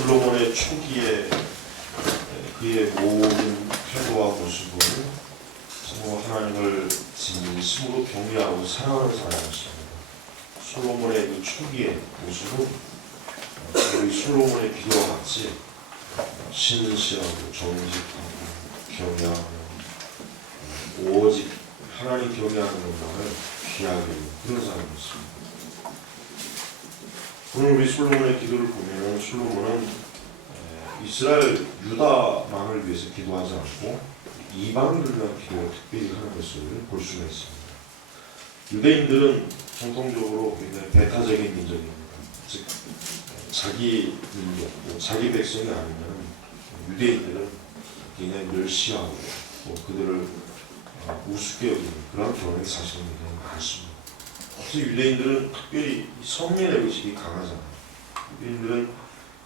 솔로몬의 초기에 그의 모든 태도와 모습은 정말 하나님을 진심으로 경외하고 사랑하는 사람이었습니다. 솔로몬의 그 초기의 모습은 우리 솔로몬의 기도와 같이 신실하고 정직하고 경외하며 오직 하나님 경외하는 것만을 귀하게 그런 사람이었습니다. 오늘 우리 솔로몬의 기도를 보면 솔로몬은 이스라엘 유다만을 위해서 기도하지 않고 이방인을 위한 기도를 특별히 하는 것을 볼 수가 있습니다. 유대인들은 전통적으로 굉장히 배타적인 민족입니다. 즉 자기 민족, 자기 백성이 아니면 유대인들은 굉장히 멸시하고 또 그들을 우습게 여기는 그런 경우가 사실은 굉장히 많습니다. 그래서 유대인들은 특별히 성민의 의식이 강하잖아요. 유대인들은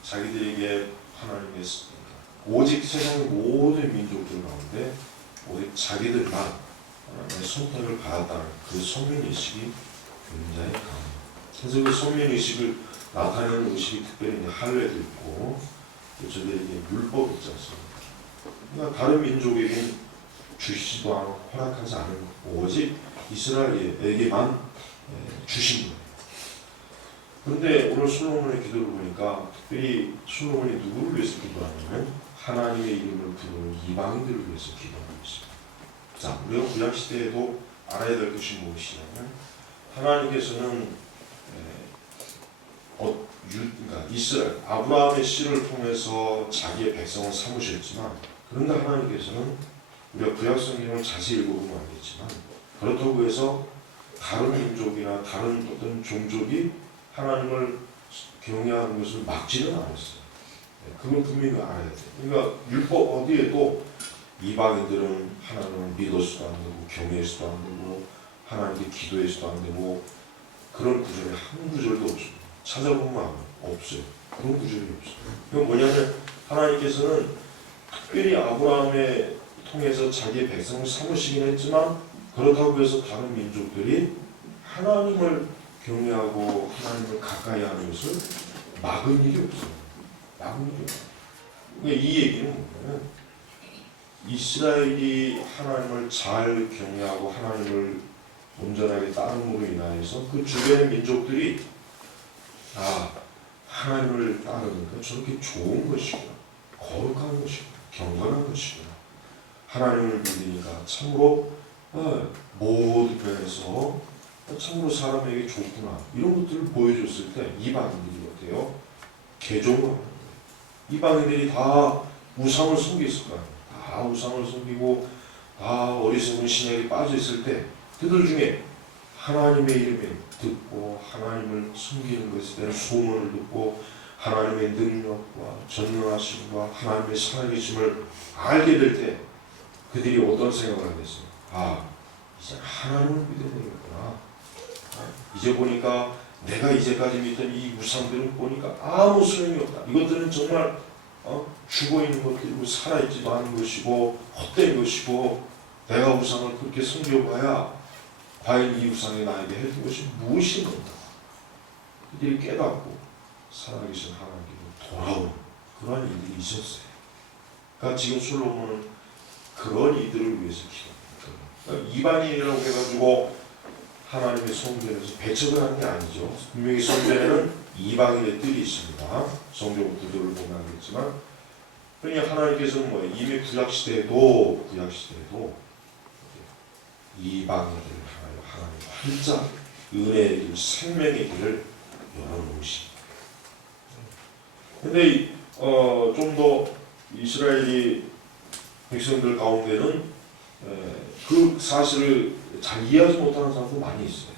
자기들에게 하나님의 오직 세상의 모든 민족들 가운데 오직 자기들만 하나님의 선택을 받았다는 그 성민의식이 굉장히 강합니다. 그래서 그 성민의식을 나타내는 의식이 특별히 할례도 있고 저들에게 율법 있지 않습니까? 그러니까 다른 민족에게는 주시지도 않고 허락하지 않은 오직 이스라엘에게만 주신 거예요. 그런데 오늘 솔로몬의 기도를 보니까 특별히 솔로몬이 누구를 위해서 기도하냐면 하나님의 이름을 부르는 이방인들을 위해서 기도하고 있습니다. 자, 우리가 구약시대에도 알아야 될 것이 무엇이냐면 하나님께서는 그러니까 이스라엘, 아브라함의 씨를 통해서 자기의 백성을 삼으셨지만 그런데 하나님께서는 우리가 구약성경을 자세히 읽어보면 알겠지만 그렇다고 해서 다른 민족이나 다른 어떤 종족이 하나님을 경외하는 것을 막지는 않았어요. 그걸 분명히 알아야 돼요. 그러니까 율법 어디에도 이방인들은 하나님을 믿어서도 안 되고 경외해서도 안 되고 하나님께 기도해서도 안 되고 그런 구절이 한 구절도 없습니다. 찾아보면 없어요. 그런 구절이 없어요. 그건 뭐냐면 하나님께서는 특별히 아브라함의 통해서 자기의 백성을 삼으시긴 했지만 그렇다고 해서 다른 민족들이 하나님을 경외하고 하나님을 가까이 하는 것을 막은 일이 없어요. 막은 일이 없어요. 그러니까 이 얘기는 뭐냐면 이스라엘이 하나님을 잘 경외하고 하나님을 온전하게 따름으로 인하여서 그 주변의 민족들이 하나님을 따르니까 저렇게 좋은 것이구나, 거룩한 것이구나, 경건한 것이구나, 하나님을 믿으니까 참으로 모든 면에서 참으로 사람에게 좋구나 이런 것들을 보여줬을 때 이방인들이 어때요? 개종을 하는 거예요. 이방인들이 다 우상을 섬겼을 거예요. 다 우상을 섬기고 다 어리석은 신에게 빠져있을 때 그들 중에 하나님의 이름을 듣고 하나님을 섬기는 것에 대한 소문을 듣고 하나님의 능력과 전능하심과 하나님의 살아계심을 알게 될 때 그들이 어떤 생각을 하겠어요? 이제 하나님을 믿어야 되겠구나. 이제 보니까 내가 이제까지 믿던 이 우상들은 보니까 아무 소용이 없다. 이것들은 정말 죽어있는 것들이고 살아있지도 않은 것이고 헛된 것이고 내가 우상을 그렇게 섬겨봐야 과연 이 우상이 나에게 해준 것이 무엇이 없다. 그들이 깨닫고 살아계신 하나님께로 돌아오는 그런 일들이 있었어요. 그러니까 지금 솔로몬은 그런 이들을 위해서 기도합니다. 그러니까 이방인이라고 해가지고 하나님의 성전에서 배척을 하는 게 아니죠. 분명히 성전에는 이방인의 뜰이 있습니다. 성경 구도를 보면 알겠지만 그러니 하나님께서는 뭐예요? 이미 구약시대에도 이방인들을 하나님 활짝 은혜의 길, 생명의 길을 열어놓으십니다. 근데 좀 더 이스라엘이 백성들 가운데는 그 사실을 잘 이해하지 못하는 사람도 많이 있어요.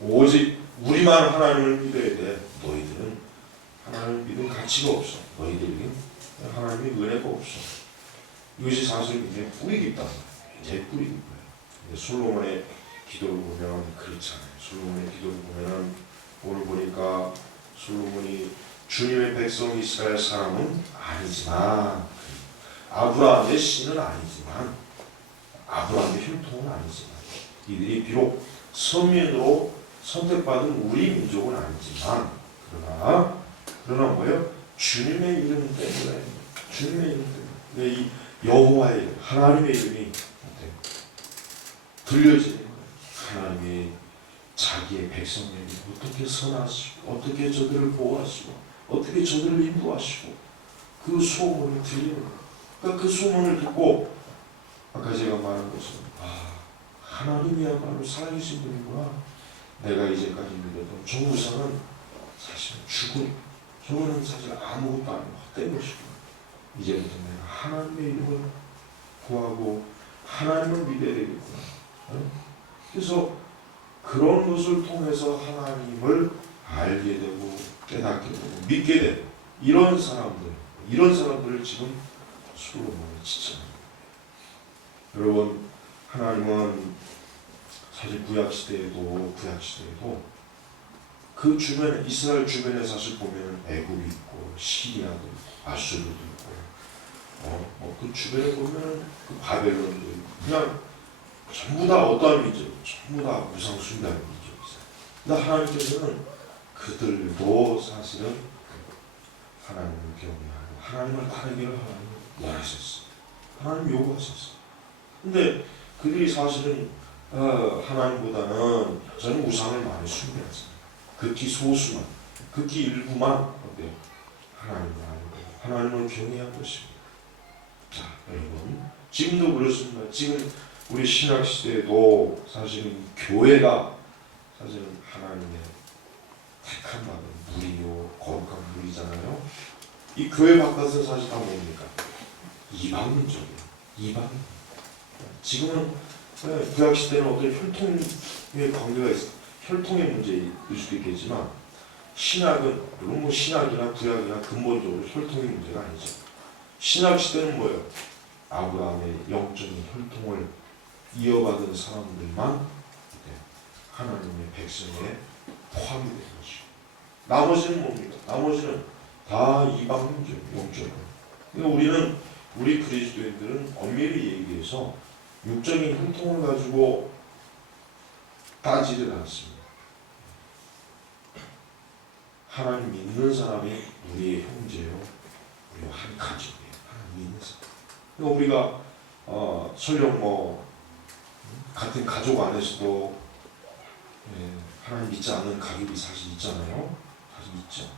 오직 우리만 하나님을 믿어야 돼. 너희들은 하나님을 믿을 가치가 없어. 너희들에게 하나님의 은혜가 없어. 이것이 사실 굉장히 뿌리 깊다. 굉장히 뿌리 깊어요. 근데 솔로몬의 기도를 보면 그렇잖아요. 솔로몬의 기도를 보면 오늘 보니까 솔로몬이 주님의 백성 이스라엘 사람은 아니지만 아브라함의 씨는 아니지만 아브라함의 혈통은 아니지만 이들이 비록 선민으로 선택받은 우리 민족은 아니지만 그러나 뭐예요? 주님의 이름 때문에, 주님의 이름 때문에 이 여호와의 하나님의 이름이 들려지는 거예요. 하나님이 자기의 백성에게 어떻게 선하시고 어떻게 저들을 보호하시고 어떻게 저들을 인도하시고 그 소문을 들리는 거예요. 그러니까 그 소문을 듣고 아까 제가 말한 것은 하나님이야말로 살아계신 분이구나. 내가 이제까지 믿었던 저 우상은 사실 죽은, 저거는 사실 아무것도 아니고 헛된 것이고 이제부터 내가 하나님의 이름을 구하고 하나님을 믿어야 되겠구나. 그래서 그런 것을 통해서 하나님을 알게 되고 깨닫게 되고 믿게 되고 이런 사람들을 지금 솔로몬이 지칭합니다. 여러분, 하나님은 사실 구약시대에도 그 주변에, 이스라엘 주변에 사실 보면 애굽이 있고 시리아도 있고 아수르도 있고 그 주변에 보면 그 바벨론도 있고 그냥 전부 다 어떠한 민족, 전부 다 우상 숭배하는 민족이죠. 근데 하나님께서는 그들도 사실은 하나님을 경외하고 하나님을 따르기를 하나님 원하셨어요. 하나님 요구하셨어요. 근데 그들이 사실은 하나님보다는 저는 우상을 많이 숭배하잖아요. 극히 소수만, 극히 일부만 어때요? 하나님을 알고 하나님을 경외한 것입니다. 자, 여러분, 지금도 그렇습니다. 지금 우리 신학시대에도 사실은 교회가 사실은 하나님의 택한 받은 무리요, 거룩한 무리잖아요. 이 교회 바깥은 사실 다 뭡니까? 이방민족이에요. 이방민. 지금은 구약시대는 어떤 혈통의 관계가 있어요. 혈통의 문제일 수도 있겠지만 신학은 물론 뭐 신학이나 구약이나 근본적으로 혈통의 문제가 아니죠. 신학시대는 뭐예요? 아브라함의 영적인 혈통을 이어받은 사람들만 하나님의 백성에 포함이 되는 것이고 나머지는 뭡니까? 나머지는 다 이방민족, 영적으로. 그러니까 우리 그리스도인들은 엄밀히 얘기해서 육적인 혈통을 가지고 따지를 않습니다. 하나님 믿는 사람이 우리의 형제요, 우리와 한 가족이에요. 하나님 믿는 사람. 그러니까 우리가 설령 뭐 같은 가족 안에서도 하나님 믿지 않는 가족이 사실 있잖아요. 사실 있죠.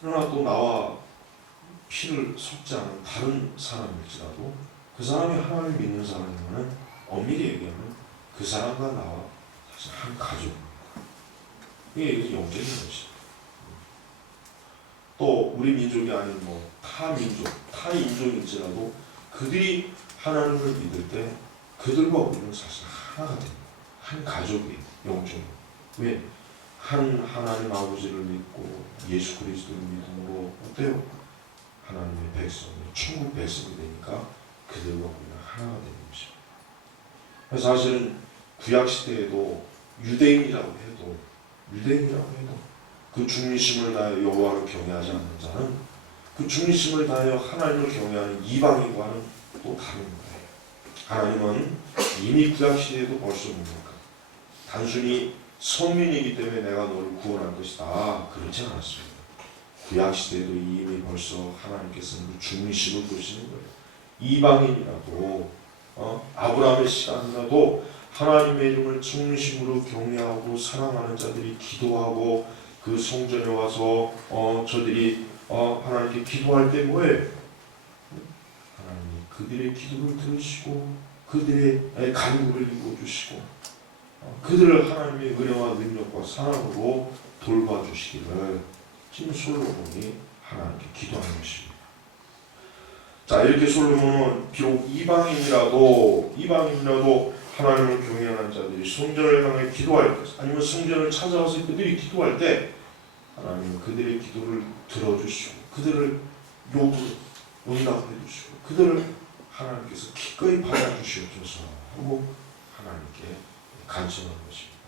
그러나 또 나와 피를 섞지 않은 다른 사람일지라도 그 사람이 하나님 믿는 사람이면 엄밀히 얘기하면 그 사람과 나와 사실 한 가족입니다. 이게 영적인 것이죠. 또 우리 민족이 아닌 뭐 타 민족, 타 인종일지라도 그들이 하나님을 믿을 때 그들과 우리는 사실 하나가 됩니다. 한 가족이에요. 영적으로. 왜? 한 하나님 아버지를 믿고 예수 그리스도를 믿음으로 어때요? 하나님의 백성이 천국 백성이 되니까 그들과 우리는 하나가 되는 것입니다. 그래서 사실은 구약 시대에도 유대인이라고 해도 그 중리심을 다하여 여호와를 경외하지 않는 자는 그 중리심을 다하여 하나님을 경외하는 이방인과는 또 다른 거예요. 하나님은 이미 구약 시대에도 벌써 뭡니까? 단순히 선민이기 때문에 내가 너를 구원할 것이다. 그렇지 않았습니다. 구약 시대에도 이미 벌써 하나님께서는 그 중리심을 보시는 거예요. 이방인이라도 아브라함의 시간이라도 하나님의 이름을 중심으로 경외하고 사랑하는 자들이 기도하고 그 성전에 와서 저들이 하나님께 기도할 때 뭐예요? 하나님이 그들의 기도를 들으시고 그들의 간구를 읽어주시고 그들을 하나님의 은혜와 능력과 사랑으로 돌봐주시기를 지금 솔로몬이 하나님께 기도하는 것입니다. 자, 이렇게 솔로몬은 비록 이방인이라도 하나님을 경외하는 자들이 성전을 향해 기도할 때 아니면 성전을 찾아와서 그들이 기도할 때 하나님은 그들의 기도를 들어주시고 그들을 요구를 응답해 주시고 그들을 하나님께서 기꺼이 받아주시옵소서 하고 하나님께 간청하는 것입니다.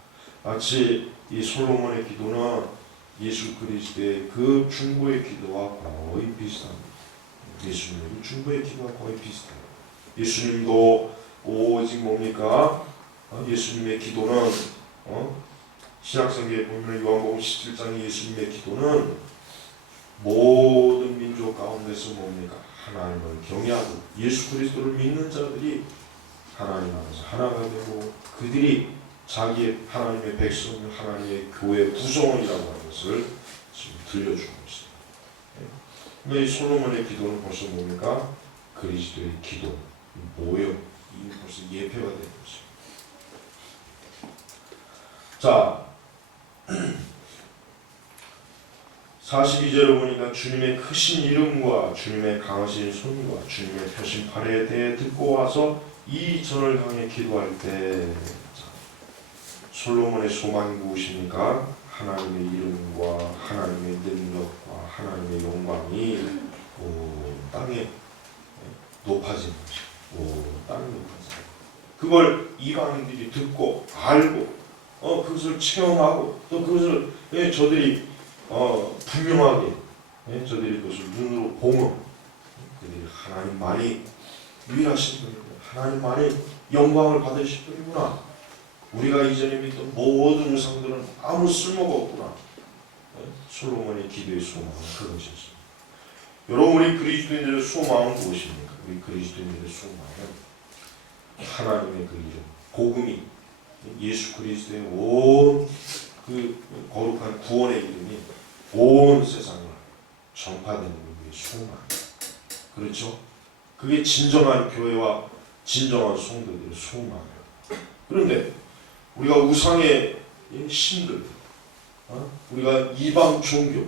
마치 이 솔로몬의 기도는 예수 그리스도의 그 중보의 기도와 거의 비슷합니다. 예수님의 중보의 기도와 거의 비슷해요. 예수님도 오직 뭡니까? 예수님의 기도는 신약성경에 보면 요한복음 17장의 예수님의 기도는 모든 민족 가운데서 뭡니까? 하나님을 경외하고 예수 그리스도를 믿는 자들이 하나님 안에서 하나가 되고 그들이 자기의 하나님의 백성, 하나님의 교회 구성원이라고 하는 것을 지금 들려주고 있습니다. 근데 이 솔로몬의 기도는 벌써 뭡니까? 그리스도의 기도, 모형, 이 벌써 예표가 되는 것입니다. 자, 42절을 보니까 주님의 크신 이름과 주님의 강하신 손과 주님의 펴신 팔에 대해 듣고 와서 이 전을 향해 기도할 때 솔로몬의 소망이 무엇입니까? 하나님의 이름과 하나님의 능력과 하나님의 영광이 땅에 높아지는 것이죠. 땅에 높아지는 그걸 이방인들이 듣고 알고 그것을 체험하고 또 그것을 저들이 분명하게 저들이 그것을 눈으로 보면 그들이 하나님만이 유일하신 분이고 하나님만이 영광을 받으실 분이구나. 우리가 이전에 믿던 모든 우상들은 아무 쓸모가 없구나. 솔로몬의 기도의 소망은 그것이었습니다. 여러분 우리 그리스도인들의 소망은 무엇입니까? 우리 그리스도인들의 소망은 하나님의 그 이름, 복음이 예수 그리스도의 온 그 거룩한 구원의 이름이 온 세상을 전파되는 우리의 소망. 그렇죠? 그게 진정한 교회와 진정한 성도들의 소망이에요. 그런데 우리가 우상의 신들, 우리가 이방 종교,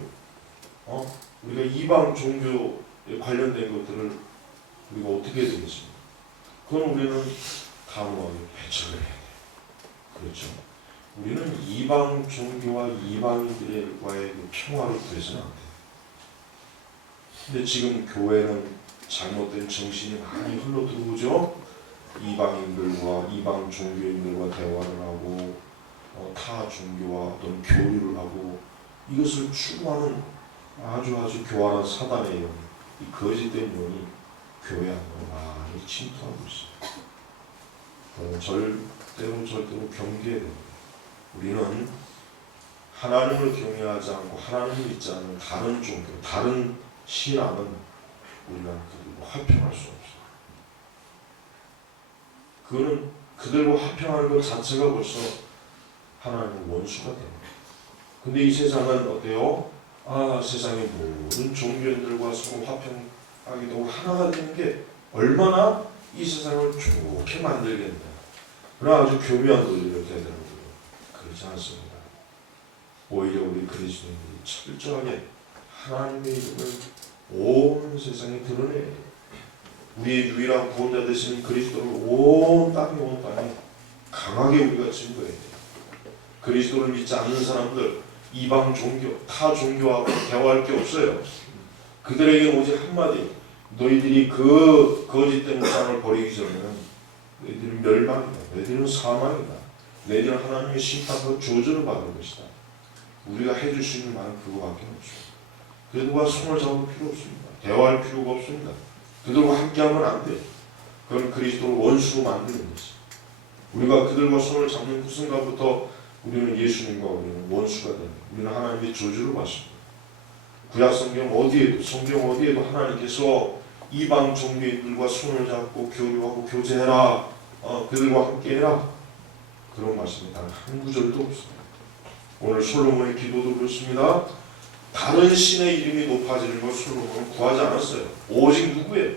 우리가 이방 종교에 관련된 것들을 우리가 어떻게 해야 되겠습니까? 그건 우리는 단호하게 배척을 해야 돼요. 그렇죠? 우리는 이방 종교와 이방인들과의 평화를 구해서는 안 돼요. 근데 지금 교회는 잘못된 정신이 많이 흘러들어오죠. 이방인들과 이방 종교인들과 대화를 하고 타 종교와 어떤 교류를 하고 이것을 추구하는 아주 교활한 사단의 영, 이 거짓된 영이 교회 안으로 많이 침투하고 있어요. 절대로 경계해야 됩니다. 우리는 하나님을 경외하지 않고 하나님을 믿지 않는 다른 종교, 다른 신앙은 우리가 화평할 수 없어요. 그거는 그들과 화평하는 것 자체가 벌써 하나님의 원수가 됩니다. 근데 이 세상은 어때요? 세상의 모든 종교인들과 서로 화평하게 되고 하나가 되는 게 얼마나 이 세상을 좋게 만들겠나. 그러나 아주 교묘한 논리를 되더라고요. 그렇지 않습니다. 오히려 우리 그리스도인들이 철저하게 하나님의 이름을 온 세상에 드러내야 돼요. 우리의 유일한 구원자 되신 그리스도를 온 땅에 강하게 우리가 증거해야 돼요. 그리스도를 믿지 않는 사람들, 이방 종교, 타 종교하고 대화할 게 없어요. 그들에게는 오직 한마디, 너희들이 그 거짓된 우상을 버리기 전에는 너희들은 멸망이다. 너희들은 사망이다. 너희들은 하나님의 심판과 조절을 받을 것이다. 우리가 해줄 수 있는 말은 그거밖에 없습니다. 그들과 손을 잡을 필요 없습니다. 대화할 필요가 없습니다. 그들과 함께하면 안 돼요. 그건 그리스도를 원수로 만드는 것이죠. 우리가 그들과 손을 잡는 그 순간부터 우리는 예수님과 우리는 원수가 됩니다. 우리는 하나님의 저주를 받습니다. 구약 성경 어디에도 하나님께서 이방 종교인들과 손을 잡고 교류하고 교제해라, 그들과 함께해라, 그런 말씀이 단 한 구절도 없습니다. 오늘 솔로몬의 기도도 그렇습니다. 다른 신의 이름이 높아지는 걸 솔로몬은 구하지 않았어요. 오직 누구예요?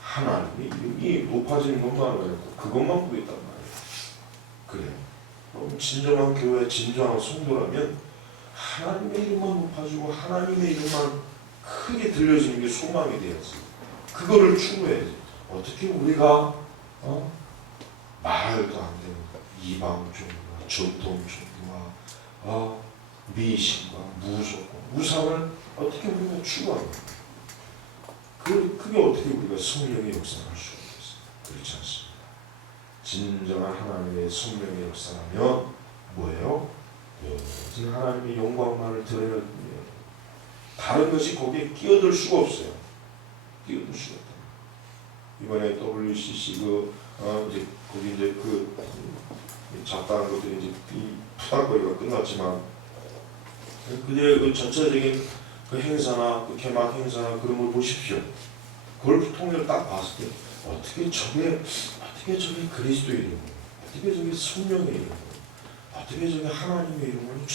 하나님의 이름이 높아지는 것만 알고 그것만 구했단 말이에요. 그래요. 그럼 진정한 교회, 진정한 성도라면 하나님의 이름만 높아지고 하나님의 이름만 크게 들려지는 게 소망이 돼야지. 그거를 추구해야지. 어떻게 우리가 말도 안 되는 이방 종교와 전통 종교와 미신과 무속과 우상을 어떻게 우리가 추구하는가? 그게 어떻게 우리가 성령의 역사를 할 수 있겠어요? 그렇지 않습니다. 진정한 하나님의 성령의 역사라면 뭐예요? 오직 하나님의 영광만을 드러내는 뿐이에요. 다른 것이 거기에 끼어들 수가 없어요. 끼어들 수가 없다. 이번에 WCC 이제 거기 이제 잡다한 것들이 이제 푸닥거리가 끝났지만 그들의 그 전체적인 그 행사나 그 개막 행사나 그런 걸 보십시오. 골프통을 딱 봤을 때 어떻게 저게 그리스도의 이름을, 어떻게 저게 성령의 이름을, 어떻게 저게 하나님의 이름으로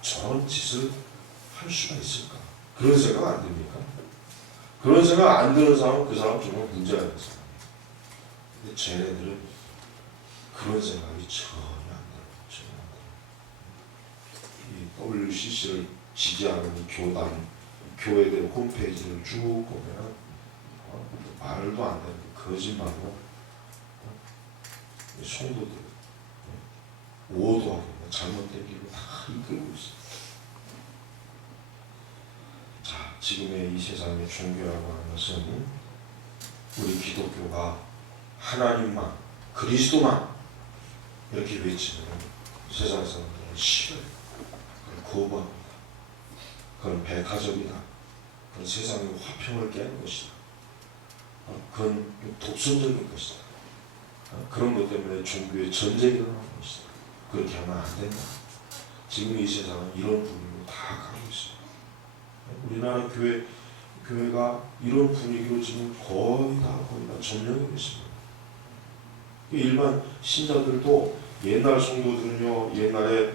저런 짓을 할 수가 있을까? 그런 생각 안 듭니까? 그런 생각 안 드는 사람은 그 사람 정말 문제가 있는 사람이에요. 근데 쟤네들은 그런 생각이 전혀 안 들어요. 이 WCC를 지지하는 교단, 교회들 홈페이지를 쭉 보면 말도 안 되는 거짓말로 성도들 오도하고 잘못된 길로 다 이끌고 있어요. 자, 지금의 이 세상의 종교라고 하는 것은 우리 기독교가 하나님만, 그리스도만 이렇게 외치면 세상 사람들은 싫어요. 그걸 거부합니다. 그건 배타적이다. 그건 세상의 화평을 깨는 것이다. 그건 독선적인 것이다. 그런 것 때문에 종교의 전쟁이 일어나는 것이다. 그렇게 하면 안 된다. 지금 이 세상은 이런 분위기로 다 가고 있어요. 우리나라 교회가 이런 분위기로 지금 거의 다 점령이 됐습니다. 일반 신자들도 옛날 성도들은요, 옛날에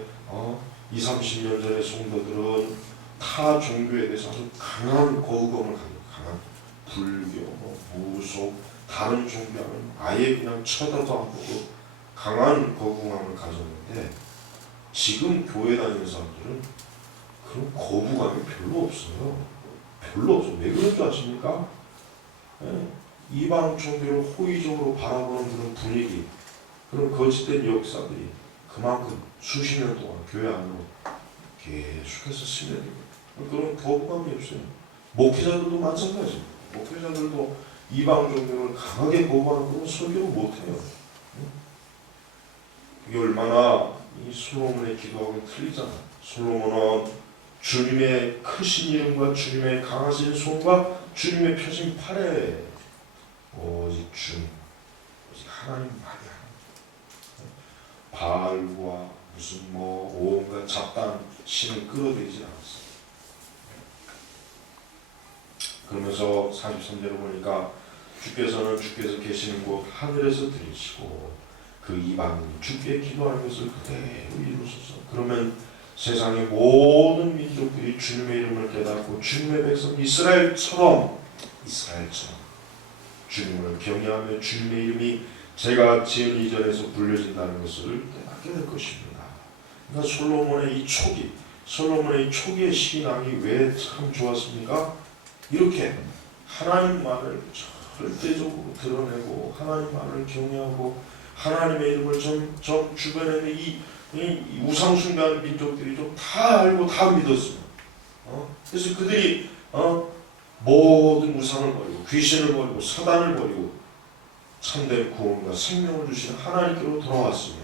20, 30년 전의 성도들은 타 종교에 대해서 아주 강한 거부감을 가지고, 강한 불교, 무속, 다른 종교는 아예 그냥 쳐다도 안 보고 강한 거부감을 가졌는데, 지금 교회 다니는 사람들은 그런 거부감이 별로 없어요. 별로 없어요. 왜 그런 줄 아십니까? 이방 종교를 호의적으로 바라보는 그런 분위기, 그런 거짓된 역사들이 그만큼 수십 년 동안 교회 안으로 계속해서 스며들고, 그런 거부감이 없어요. 목회자들도 마찬가지입니다. 목회자들도 이방 종교를 강하게 거부하는 그런 설교를 못해요. 그게 얼마나 이 솔로몬의 기도하고는 틀리잖아. 솔로몬은 주님의 크신 이름과 주님의 강하신 손과 주님의 펴진 팔에 오직 주님, 오직 하나님만이 바알과 무슨 온갖 잡다한 신을 끌어들이지 않았어요. 그러면서 43절을 보니까 주께서 계시는 곳 하늘에서 들으시고 그 이방인이 주께 기도하는 것을 그대로 이루소서. 그러면 세상의 모든 민족들이 주님의 이름을 깨닫고 주님의 백성 이스라엘처럼 주님을 경외하며 주님의 이름이 제가 지은 이전에서 불려진다는 것을 깨닫게 될 것입니다. 그러니까 솔로몬의 이 초기의 신앙이 왜 참 좋았습니까? 이렇게 하나님만을 절대적으로 드러내고 하나님만을 경외하고 하나님의 이름을 전 주변에 이 우상 숭배하는 민족들이 좀 다 알고 다 믿었습니다. 그래서 그들이 모든 우상을 버리고 귀신을 버리고 사단을 버리고 참된 구원과 생명을 주시는 하나님께로 돌아왔으며,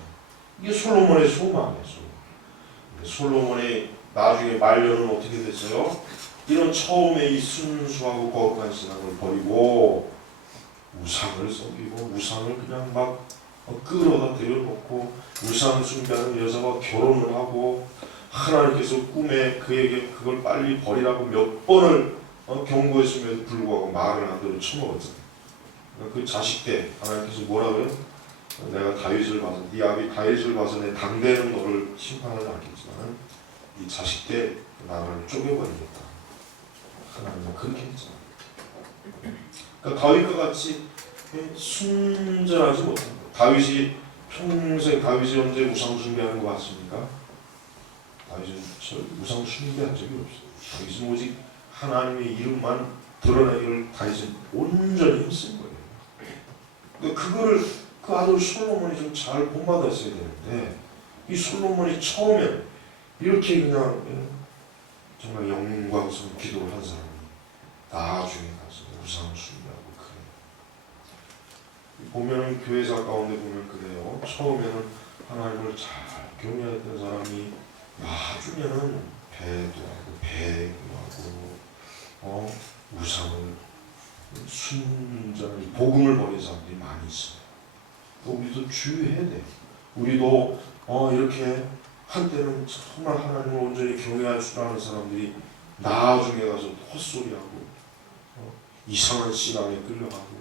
이게 솔로몬의 소망이에요. 솔로몬의 나중에 말년은 어떻게 됐어요? 이런 처음에 이 순수하고 거룩한 신앙을 버리고 우상을 섬기고 우상을 그냥 막 끌어다 들여놓고 우상 숭배하는 여자와 결혼을 하고, 하나님께서 꿈에 그에게 그걸 빨리 버리라고 몇 번을 경고했음에도 불구하고 말을 안 들어 처먹었잖아요. 그 자식 때 하나님께서 뭐라고요? 내가 다윗을 봐서 네 아비 다윗을 봐서 내 당대는 너를 심판하지 않겠지만 이 자식 때 나를 쪼개버리겠다. 하나님은 그렇게 했잖아요. 그러니까 다윗과 같이 순전하지 못한 거. 다윗이 언제 우상 숭배하는 거 봤습니까? 다윗은 우상 숭배한 적이 없어요. 다윗은 오직 하나님의 이름만 드러내기를 다윗은 온전히 했을 거예요. 그거를 그 아들 솔로몬이 좀 잘 본받았어야 되는데, 이 솔로몬이 처음에 이렇게 그냥 정말 영광스러운 기도를 한 사람이 나중에 가서 우상 숭배하고 그래요. 보면 교회사 가운데 보면 그래요. 처음에는 하나님을 잘 경외했던 사람이 나중에는 배도하고 배교하고 우상을 순전히 복음을 버린 사람들이 많이 있어요. 우리도 주의해야 돼. 우리도 이렇게 한때는 정말 하나님을 온전히 경외할 줄 아는 사람들이 나중에 가서 헛소리하고 이상한 신앙에 끌려가고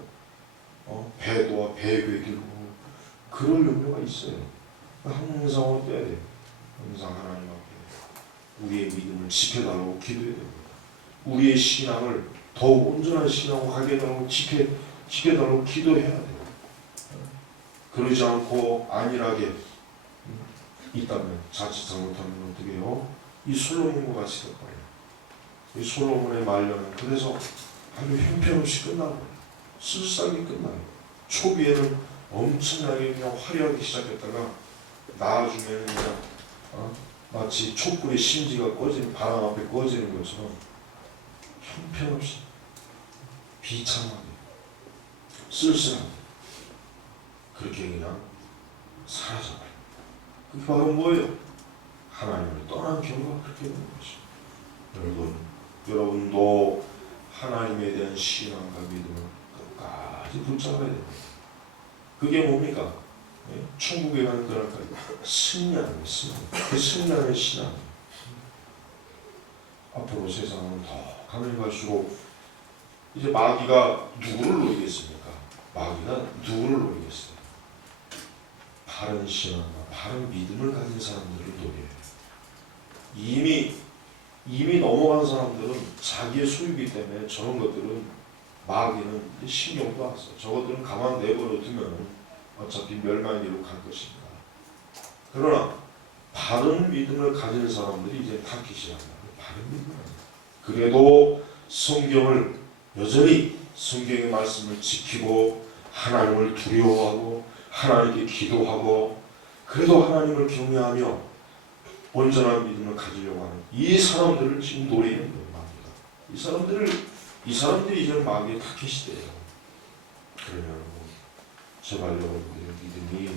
배도와 배괴 기르고 그럴 염려가 있어요. 항상 어때야 돼요? 항상 하나님 앞에 우리의 믿음을 지켜달라고 기도해야 됩니다. 우리의 신앙을 더욱 온전한 신앙으로 가게 해달라고 지켜달라고 기도해야 돼요. 그러지 않고 안일하게 있다면 자칫 잘못하면 어떻게 해요? 이 솔로몬과 같이 될 거예요. 이 솔로몬의 말년은 그래서 아주 형편없이 끝나고 쓸쓸하게 끝나요. 초기에는 엄청나게 그냥 화려하게 시작했다가 나중에는 그냥 마치 촛불의 심지가 꺼지는 바람 앞에 꺼지는 것처럼 형편없이 비참하게 쓸쓸하게 그렇게 그냥 사라져버려요. 그게 바로 뭐예요? 하나님을 떠난 결과가 그렇게 되는 것이죠. 여러분도 하나님에 대한 신앙과 믿음을 끝까지 붙잡아야 됩니다. 그게 뭡니까? 천국에 가는 그날까지 승리하는 승리. 그 승리하는 신앙. 앞으로 세상은 더 가면 갈수록 이제 마귀가 누구를 노리겠습니까? 마귀가 누구를 노리겠어요? 바른 신앙과 바른 믿음을 가진 사람들을 노려요. 이미 넘어간 사람들은 자기의 소유이기 때문에 저런 것들은 마귀는 신경도 안 써요. 저것들은 가만 내버려 두면 어차피 멸망의 길로 갈 것입니다. 그러나 바른 믿음을 가진 사람들이 이제 닿기 시작합니다. 바른 믿음은 그래도 성경을 여전히 성경의 말씀을 지키고 하나님을 두려워하고 하나님께 기도하고 그래도 하나님을 경외하며 온전한 믿음을 가지려고 하는 이 사람들을 지금 노리는 거예요. 마귀가. 이 사람들이 이제 마귀의 타깃이 돼요. 그러면 제발 여러분들의 믿음이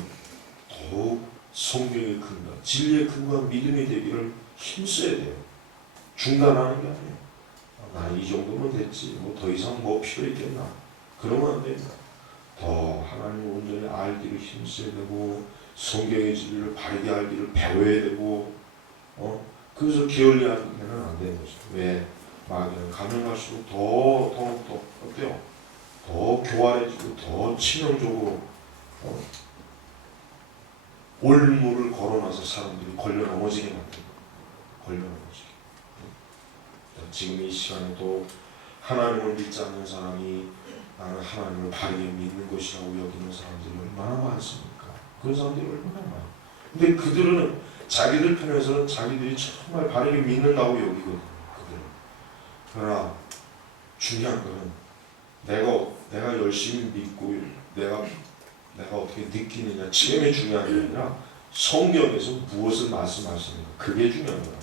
더욱 성경의 근거, 진리의 근거한 믿음이 되기를 힘써야 돼요. 중단하는 게 아니에요. 나는 이 정도면 됐지. 더 이상 뭐 필요 있겠나. 그러면 안 됩니다. 더 하나님을 온전히 알기를 힘써야 되고 성경의 진리를 바르게 알기를 배워야 되고 그래서 게을리하게는 안 되는 거죠. 왜? 마귀는 가면 갈수록 더욱더 어때요? 더 교활해지고 더 치명적으로 올무를 걸어놔서 사람들이 걸려 넘어지게 만듭니다. 걸려 넘어지게. 지금 이 시간에도 하나님을 믿지 않는 사람이 나는 하나님을 바르게 믿는 것이라고 여기는 사람들이 얼마나 많습니까? 그런 사람들이 얼마나 많아요. 근데 그들은 자기들 편에서는 자기들이 정말 바르게 믿는다고 여기거든요. 그들은. 그러나 중요한 것은 내가 열심히 믿고 내가 어떻게 느끼느냐 체험이 중요한 게 아니라 성경에서 무엇을 말씀하시는가 그게 중요한 거란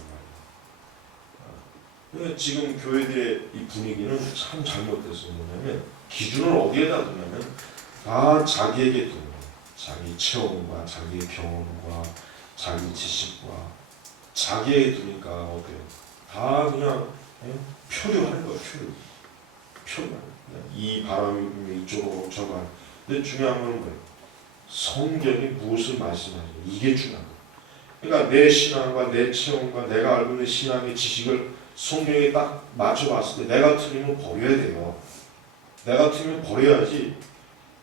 말이에요. 지금 교회들의 이 분위기는 참 잘못됐어요. 뭐냐면 기준을 어디에다 두냐면 다 자기에게 두는 거예요. 자기 체험과 자기의 경험과 자기 지식과 자기에게 두니까 어때요? 다 그냥 표류하는 거예요. 표류하는 거예요. 이 바람이 이쪽으로 저가. 근데 중요한 건 뭐예요? 성경이 무엇을 말씀하는지 이게 중요한 거예요. 그러니까 내 신앙과 내 체험과 내가 알고 있는 신앙의 지식을 성경에 딱 맞춰봤을 때 내가 틀리면 버려야 돼요. 내가 틀리면 버려야지.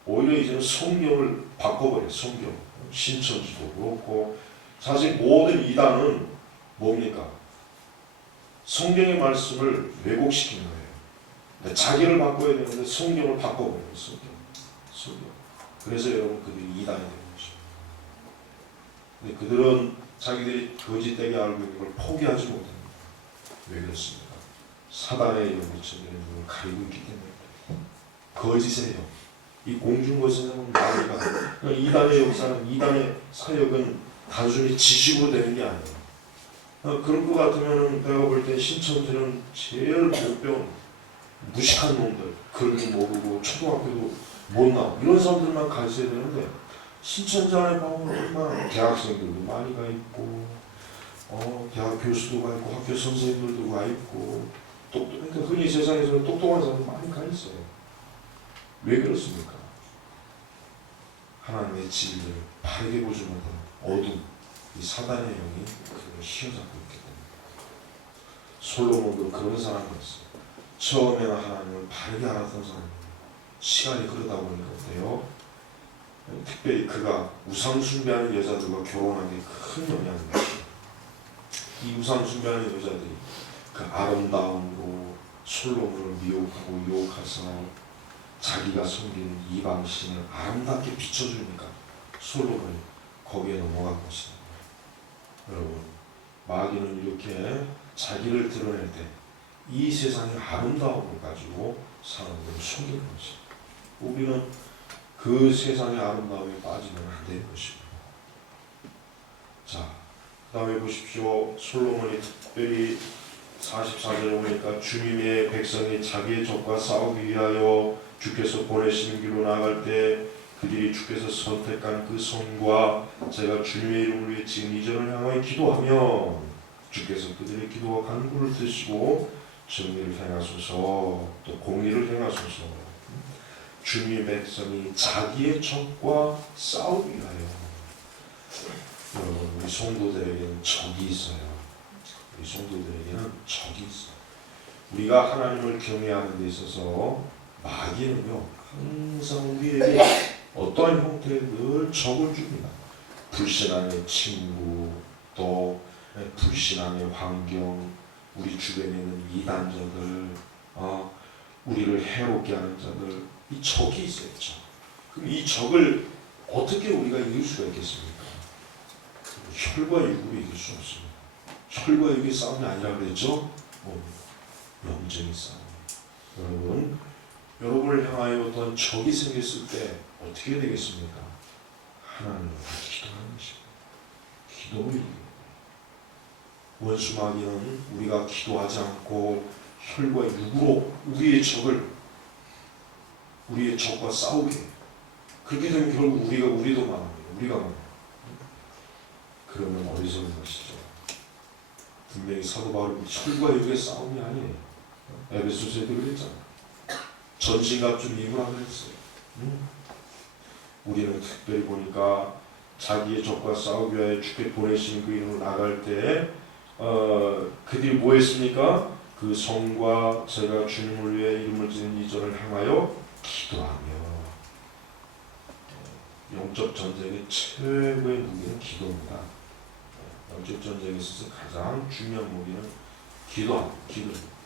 오히려 이제는 성경을 바꿔버려요. 성경. 신천지도 그렇고 사실 모든 이단은 뭡니까? 성경의 말씀을 왜곡시키는 거예요. 자기를 바꿔야 되는데 성경을 바꿔버려요. 성경. 그래서 여러분 그들이 이단이 되는 것입니다. 근데 그들은 자기들이 거짓되게 알고 있는 걸 포기하지 못합니다. 왜 그렇습니까? 사단의 영미천들의 눈을 가리고 있기 때문에 거짓이에요. 이 공중거짓은 마귀가 이단의 역사는 이단의 사역은 단순히 지식으로 되는 게 아니에요. 그럴 것 같으면 내가 볼 때 신천지는 제일 못 배운 무식한 놈들, 글도 모르고 초등학교도 못 나오고 이런 사람들만 가 있어야 되는데 신천지 안에 보면 얼마나 대학생들도 많이 가 있고 대학 교수도 가 있고 학교 선생님들도 가 있고 그러니까 흔히 세상에서는 똑똑한 사람들 많이 가 있어요. 왜 그렇습니까? 하나님의 진리를 바르게 보지 못하는 어둠, 이 사단의 영이 그걸 휘어잡고 있기 때문에 솔로몬도 그런 사람이었어요. 처음에는 하나님을 바르게 알았던 사람이에요. 시간이 그러다 보니까 어때요? 특별히 그가 우상 숭배하는 여자들과 결혼한 게 큰 영향을 미쳐요. 이 우상 숭배하는 여자들이 그 아름다움으로 솔로몬을 미혹하고 유혹해서 자기가 섬기는 이방신을 아름답게 비춰주니까 솔로몬이 거기에 넘어간 것입니다. 여러분, 마귀는 이렇게 자기를 드러낼 때 이 세상의 아름다움을 가지고 사람들을 속이는 것입니다. 우리는 그 세상의 아름다움에 빠지면 안 되는 것입니다. 자, 그 다음에 보십시오. 솔로몬이 특별히 44절에 보니까 주님의 백성이 자기의 적과 싸우기 위하여 주께서 보내시는 길로 나아갈 때 그들이 주께서 선택한 그 성과 제가 주님의 이름을 위해 지은 이전을 향하여 기도하면 주께서 그들의 기도와 간구를 들으시고 정의를 행하소서 또 공의를 행하소서. 주님의 백성이 자기의 적과 싸우기 위하여. 여러분, 우리 성도들에게는 적이 있어요. 우리 성도들에게는 적이 있어요. 우리가 하나님을 경외하는 데 있어서 마귀는요 항상 우리에게 어떠한 형태의 늘 적을 줍니다. 불신앙의 친구, 또 불신앙의 환경, 우리 주변에 있는 이단자들, 우리를 해롭게 하는 자들, 이 적이 있어요. 그럼 이 적을 어떻게 우리가 이길 수가 있겠습니까? 혈과 육으로 이길 수 없습니다. 혈과 육의 싸움이 아니라 그랬죠? 영적인 싸움. 여러분을 향하여 어떤 적이 생겼을 때 어떻게 되겠습니까? 하나님을 기도하는 것입니다. 기도로 이깁니다. 원수 마귀는 우리가 기도하지 않고 혈과 육으로 우리의 적과 싸우게 해요. 그렇게 되면 결국 우리도 망합니다. 우리가 망합니다. 그러면 어리석은 것이죠. 분명히 사도 바울이 혈과 육의 싸움이 아니에요. 에베소서에도 그랬잖아요. 전신갑주를 입으라 그랬어요. 우리는 특별히 보니까 자기의 적과 싸우기 위하여 주께 보내신 그 이름으로 나갈 때 그들이 뭐 했습니까? 그 성과 제가 주님을 위해 이름을 지은 이전을 향하여 기도하며. 영적 전쟁의 최고의 무기는 기도입니다. 영적 전쟁에 있어서 가장 중요한 무기는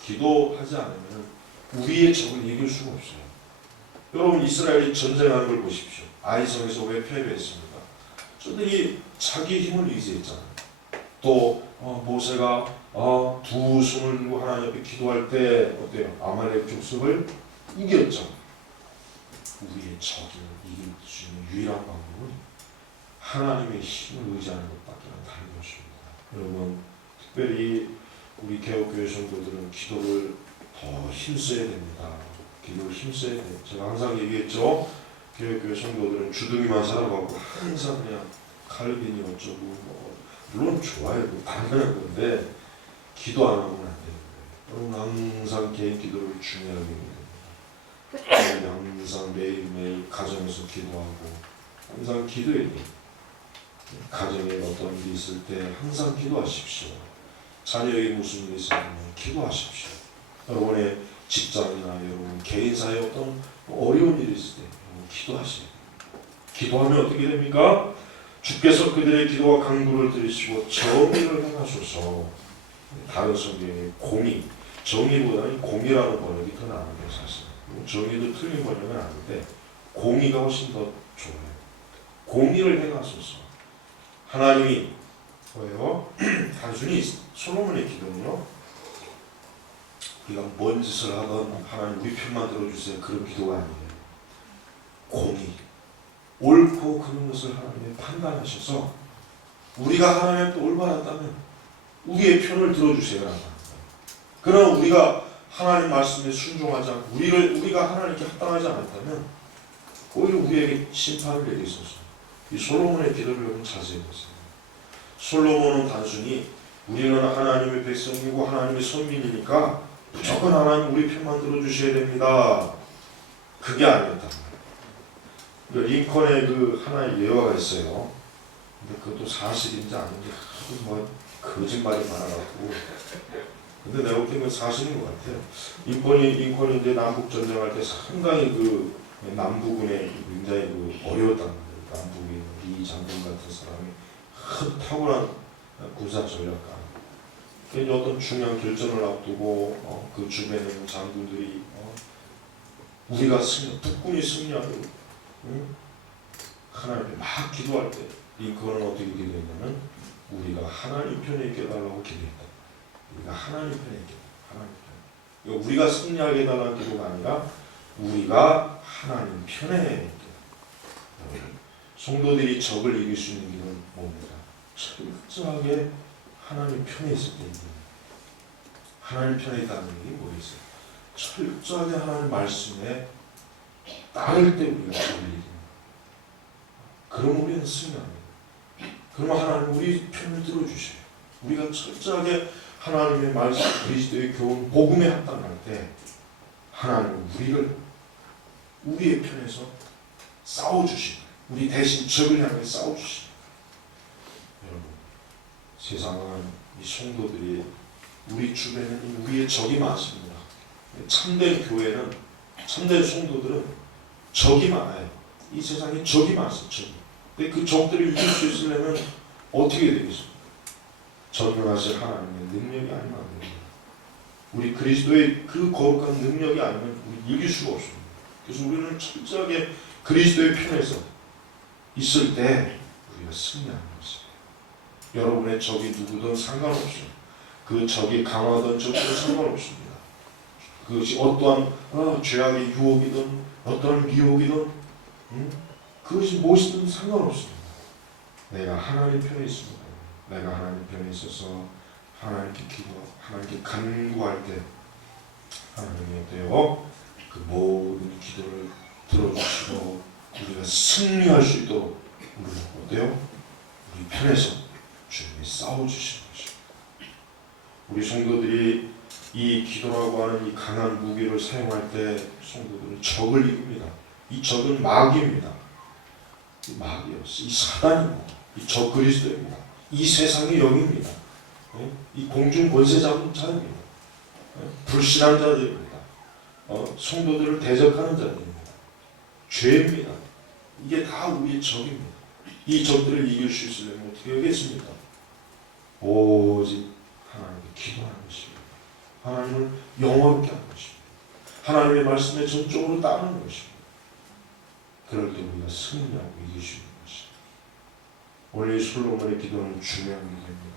기도하지 않으면 우리의 적을 이길 수가 없어요. 여러분, 이스라엘이 전쟁하는 걸 보십시오. 아이성에서 왜 패배했습니까? 저들이 자기 힘을 의지했잖아요. 또 모세가 두 손을 들고 하나님 앞에 기도할 때 어때요? 아말렉 족속을 이겼죠. 우리의 적을 이길 수 있는 유일한 방법은 하나님의 힘을 의지하는 것밖에 다른 것입니다. 여러분, 특별히 우리 개혁교회 성도들은 기도를 더 힘써야 됩니다. 기도를 힘써야 돼요. 제가 항상 얘기했죠. 개혁교회 성도들은 주둥이만 살아가고 항상 그냥 칼빈이 어쩌고 물론 좋아요. 당연한 건데 기도 안 하면 안 되는 거예요. 여러분, 항상 개인 기도를 중요하게 해야 됩니다. 항상 매일매일 가정에서 기도하고 항상 기도해야 돼요. 가정에 어떤 일이 있을 때 항상 기도하십시오. 자녀에게 무슨 일이 있으면 기도하십시오. 여러분의 직장이나 여러분 개인사에 어떤 어려운 일이 있을 때 기도하세요. 기도하면 어떻게 됩니까? 주께서 그들의 기도와 간구를 들으시고 정의를 행하소서. 다른 성경에 공의, 정의보다는 공의라는 번역이 더 나은데 사실 정의도 틀린 번역은 아닌데 공의가 훨씬 더 좋아요. 공의를 행하소서. 하나님이 뭐예요? 단순히 솔로몬의 기도는요, 우리가 뭔 짓을 하든 하나님 우리 편만 들어주세요 그런 기도가 아니에요. 공의, 옳고 그른 것을 하나님이 판단하셔서 우리가 하나님께 올바랐다면 우리의 편을 들어주세요. 그러나 우리가 하나님 말씀에 순종하지 않고 우리가 하나님께 합당하지 않았다면 오히려 우리에게 심판을 내리소서. 이 솔로몬의 기도를 여러분 자세히 보세요. 솔로몬은 단순히 우리는 하나님의 백성이고 하나님의 선민이니까 무조건 하나님 우리 편만 들어주셔야 됩니다. 그게 아니었단 말이에요. 링컨의 그 하나의 예화가 있어요. 근데 그것도 사실인지 아닌지 하도 뭐 거짓말이 많아갖고 근데 내가 볼 때는 사실인 것 같아요. 인권이 이제 남북 전쟁할 때 상당히 그 남부군에 굉장히 그 어려웠단 말이에요. 남북의 이 장군 같은 사람이 큰 탁월한 군사 전략가. 이제 어떤 중요한 결전을 앞두고 그 주변에 있는 장군들이 우리가 북군이 승리하고 하나님께 막 기도할 때 링컨은 어떻게 기도했냐면 우리가 하나님 편에 있게 해달라고 기도했다. 우리가 하나님 편에 있게 하나님 편에. 그러니까 우리가 승리하게 해달라는 기도가 아니라 우리가 하나님 편에 있게. 성도들이 적을 이길 수 있는 길은 뭡니까? 철저하게 하나님 편에 있을 때입니다. 하나님 편에 있다는 얘기 뭐겠어요? 철저하게 하나님 말씀에 따를 때 우리가 적을 이깁니다. 그럼 우리는 승리합니다. 그럼 하나님 우리 편을 들어주셔요. 우리가 철저하게 하나님의 말씀, 그리스도의 교훈, 복음에 합당할 때 하나님은 우리의 편에서 싸워주시고 우리 대신 적을 향해 싸워주시고. 여러분, 세상은 이 성도들이 우리 주변에는 우리의 적이 많습니다. 참된 교회는, 참된 성도들은 적이 많아요. 이 세상에 적이 많습니다. 적이. 근데 그 적들을 이길 수 있으려면 어떻게 되겠습니까? 전능하신 하나님의 능력이 아니면 안 됩니다. 우리 그리스도의 그 거룩한 능력이 아니면 우리 이길 수가 없습니다. 그래서 우리는 철저하게 그리스도의 편에서 있을 때 우리가 승리하는 것입니다. 여러분의 적이 누구든 상관없습니다. 그 적이 강하든 적든 상관없습니다. 그것이 어떠한 죄악의 유혹이든 어떠한 미혹이든 그것이 무엇이든 상관없습니다. 내가 하나님 편에 있습니다. 내가 하나님 편에 있어서 하나님께 기도하고 하나님께 간구할 때 하나님이 어때요? 그 모든 기도를 들어주시고 우리가 승리할 수 있도록 우리는 어때요? 우리 편에서 주님이 싸워주시는 것입니다. 우리 성도들이 이 기도라고 하는 이 강한 무기를 사용할 때 성도들은 적을 이깁니다. 이 적은 마귀입니다. 이 마귀예요. 이 사단입니다. 이 적 그리스도입니다. 이 세상의 영입니다. 이 공중 권세 잡은 자입니다. 불신한 자들입니다. 성도들을 대적하는 자들입니다. 죄입니다. 이게 다 우리의 적입니다. 이 적들을 이길 수 있으려면 어떻게 하겠습니까? 오직 하나님께 기도하는 것입니다. 하나님을 영원롭게 하는 것입니다. 하나님의 말씀에 전적으로 따르는 것입니다. 그럴 때 우리가 승리하고 이길 수 있는 것입니다. 오늘 이 솔로몬의 기도는 중요한 기도입니다.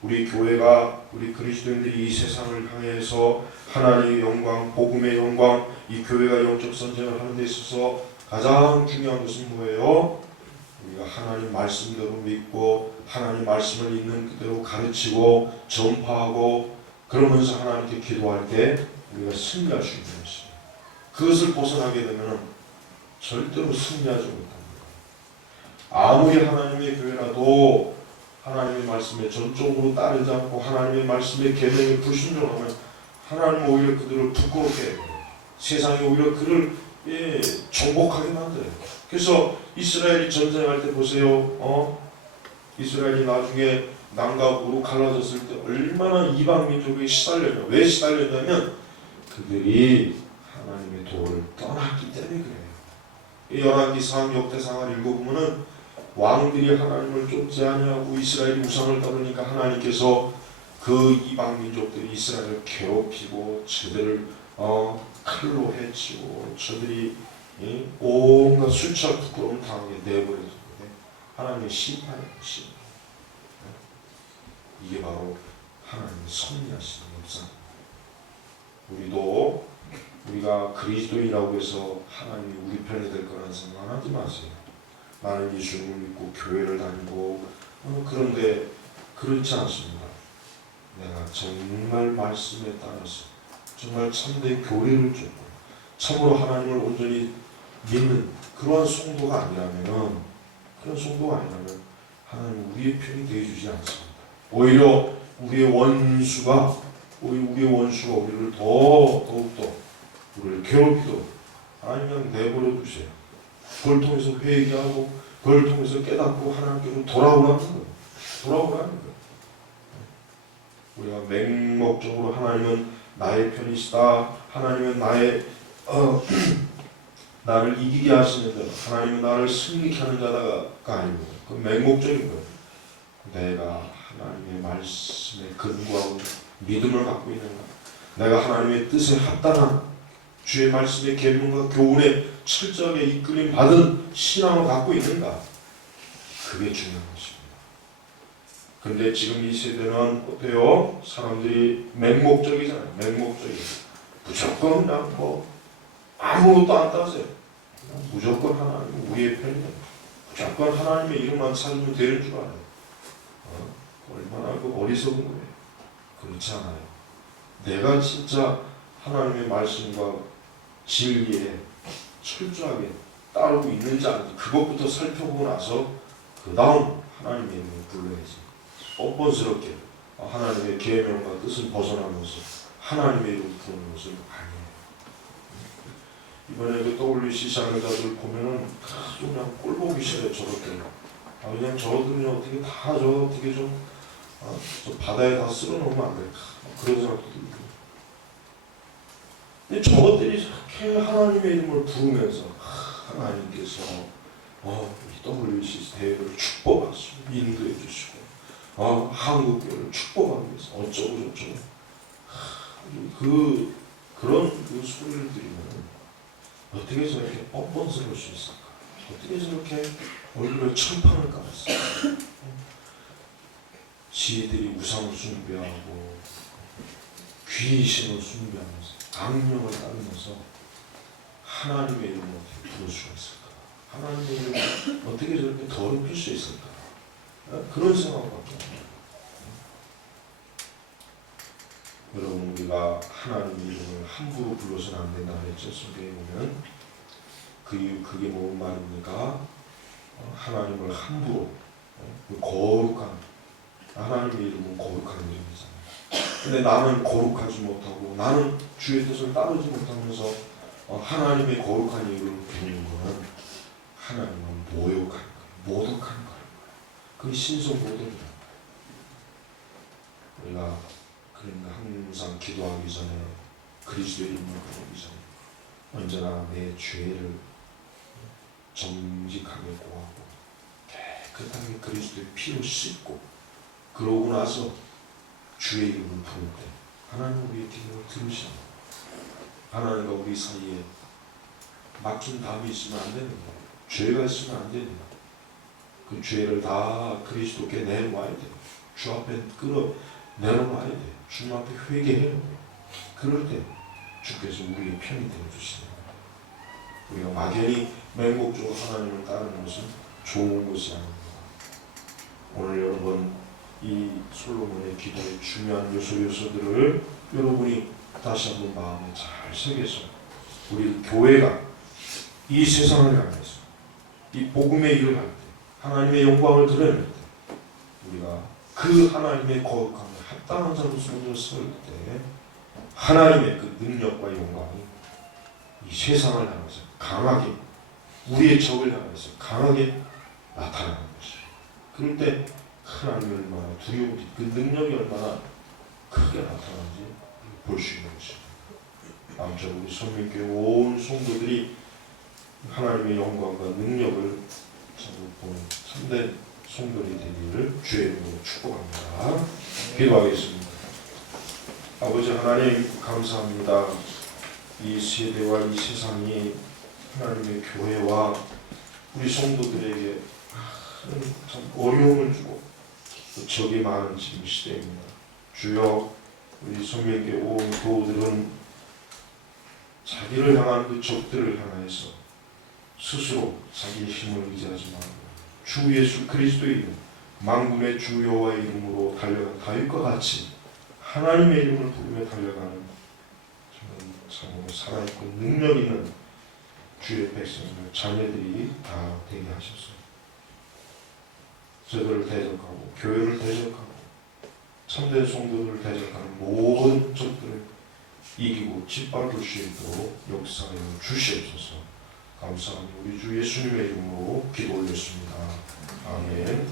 우리 교회가, 우리 그리스도인들이 이 세상을 향해서 하나님의 영광, 복음의 영광, 이 교회가 영적 선전을 하는 데 있어서 가장 중요한 것은 뭐예요? 우리가 하나님 말씀대로 믿고 하나님 말씀을 있는 그대로 가르치고 전파하고 그러면서 하나님께 기도할 때 우리가 승리할 수 있는 것입니다. 그것을 벗어나게 되면 절대로 승리하지 못합니다. 아무리 하나님의 교회라도 하나님의 말씀에 전적으로 따르지 않고 하나님의 말씀의 계명에 불순종하면 하나님은 오히려 그들을 부끄럽게 해요. 세상이 오히려 그를 정복하게 만들어요. 그래서 이스라엘이 전쟁할 때 보세요. 이스라엘이 나중에 남과 북으로 갈라졌을 때 얼마나 이방 민족에 시달렸냐. 왜 시달렸냐면 그들이 하나님의 도를 떠났기 때문에 그래요. 열왕기상 역대상을 읽어보면은 왕들이 하나님을 쫓지 아니하고 이스라엘이 우상을 따르니까 하나님께서 그 이방 민족들이 이스라엘을 괴롭히고 저들을 칼로 해치고 저들이 온갖 수치와 부끄러움을 당하게 내버려두는데 하나님의 심판의 것입니다. 이게 바로 하나님의 섭리하시는 역사입니다. 우리가 그리스도인이라고 해서 하나님이 우리 편이 될 거라는 생각하지 마세요. 나는 예수님을 믿고 교회를 다니고 그런데 그렇지 않습니다. 내가 정말 말씀에 따라서 정말 참된 교리를 쫓고 참으로 하나님을 온전히 믿는 그러한 성도가 아니라면 하나님은 우리의 편이 되어주지 않습니다. 오히려 우리의 원수가 우리를 더욱더 우리를 괴롭히도록 하나님 내버려 두세요. 그걸 통해서 회개하고 그걸 통해서 깨닫고 하나님께로 돌아오라는 거예요. 우리가 맹목적으로 하나님은 나의 편이시다, 하나님은 나를 이기게 하시는 자, 하나님은 나를 승리케 하는 자가 아니고 그 맹목적인 거예요. 내가 하나님의 말씀에 근거하고 믿음을 갖고 있는가, 내가 하나님의 뜻에 합당한 주의 말씀의 계명과 교훈에 철저하게 이끌림 받은 신앙을 갖고 있는가, 그게 중요한 것입니다. 근데 지금 이 세대는 어때요? 사람들이 맹목적이잖아요. 맹목적이에요. 무조건 그냥 아무것도 안 따져요. 무조건 하나님 우리의 편이에요. 무조건 하나님의 이름만 찾으면 되는 줄 알아요. 얼마나 어리석은 거예요. 그렇지 않아요. 내가 진짜 하나님의 말씀과 진리에 철저하게 따르고 있는지 아닌지 그것부터 살펴보고 나서 그 다음 하나님의 이름을 불러야지. 뻔뻔스럽게 하나님의 계명과 뜻을 벗어나면서 하나님의 이름을 부르는 것은 아니에요. 이번에 그 WC 장로자들 보면은 그냥 꼴보기 싫어요. 저것들. 그냥 저들은 어떻게 다 어떻게 저 바다에 다 쓸어놓으면 안 될까? 그런 생각도 들고. 근데 저것들이 이렇게 하나님의 이름을 부르면서 하나님께서 WC 대회를 축복하시고 인도해 주시고 한국교회를 축복하기 위해서 어쩌고 저쩌고 그런 소리를 들으면 어떻게 저렇게 뻔뻔스러울 수 있을까? 어떻게 저렇게 얼굴에 천판을 깔았을까? 지들이 우상을 숭배하고 귀신을 숭배하면서 악령을 따르면서 하나님의 이름을 어떻게 부를 수가 있을까? 하나님의 이름을 어떻게 저렇게 더럽힐 수 있을까? 그런 생각을 갖고 여러분, 우리가 하나님의 이름을 함부로 불러서는 안 된다 그랬죠. 성경에 보면 그게 뭔 말입니까? 하나님을 함부로 거룩한 하나님의 이름은 거룩한 이름이잖아요. 근데 나는 거룩하지 못하고 나는 주의 뜻을 따르지 못하면서 하나님의 거룩한 이름을 부르는 것은 하나님은 모욕하는 거예요. 모독하는 거예요. 그게 신성모독이라는 거예요. 우리가 그러니까 항상 기도하기 전에 그리스도의 이름을 부르기 전에 언제나 내 죄를 정직하게 고하고 깨끗하게 그리스도의 피로 씻고 그러고 나서 주의 이름을 부를 때 하나님 우리의 기도를 들으시는 거예요. 하나님과 우리 사이에 막힌 담이 있으면 안 되는 거예요. 죄가 있으면 안 되는 거예요. 그 죄를 다 그리스도께 내놓아야 돼요. 주 앞에 내놓아야 돼요. 주님 앞에 회개해야 돼요. 그럴 때 주께서 우리의 편이 되어주시는 거예요. 우리가 막연히 맹목적으로 하나님을 따르는 것은 좋은 것이 아닙니다. 오늘 여러분 이 솔로몬의 기도의 중요한 요소들을 여러분이 다시 한번 마음에 잘 새겨서 우리 교회가 이 세상을 향해서 이 복음의 일을 할 때 하나님의 영광을 드러낼 때 우리가 그 하나님의 거룩함에 합당한 자로서 먼저 설 때 하나님의 그 능력과 영광이 이 세상을 향해서 강하게 우리의 적을 향해서 강하게 나타나는 것이에요. 그럴 때 하나님이 얼마나 두려운지 그 능력이 얼마나 크게 나타나는지 볼 수 있는 것입니다. 아무쪼록 우리 선민교회 온 성도들이 하나님의 영광과 능력을 보는 참된 성도들이 되기를 주의 이름으로 축복합니다. 기도하겠습니다. 아버지 하나님 감사합니다. 이 세대와 이 세상이 하나님의 교회와 우리 성도들에게 참 어려움을 주고 적이 많은 지금 시대입니다. 주여 우리 선민교회 온 교우들은 자기를 향한 그 적들을 향해서 스스로 자기의 힘을 의지하지 말고 주 예수 그리스도의 이름 만군의 주 여호와의 이름으로 달려간 다윗과 같이 하나님의 이름을 부르며 달려가는 참으로 살아있고 능력 있는 주의 백성들 자녀들이 다 되게 하셔서 저들을 대적하고 교회를 대적하고 참된 성도들을 대적하는 모든 적들을 이기고 짓밟을 수 있도록 역사하여 주시옵소서. 감사합니다. 우리 주 예수님의 이름으로 기도 올렸습니다. 아멘.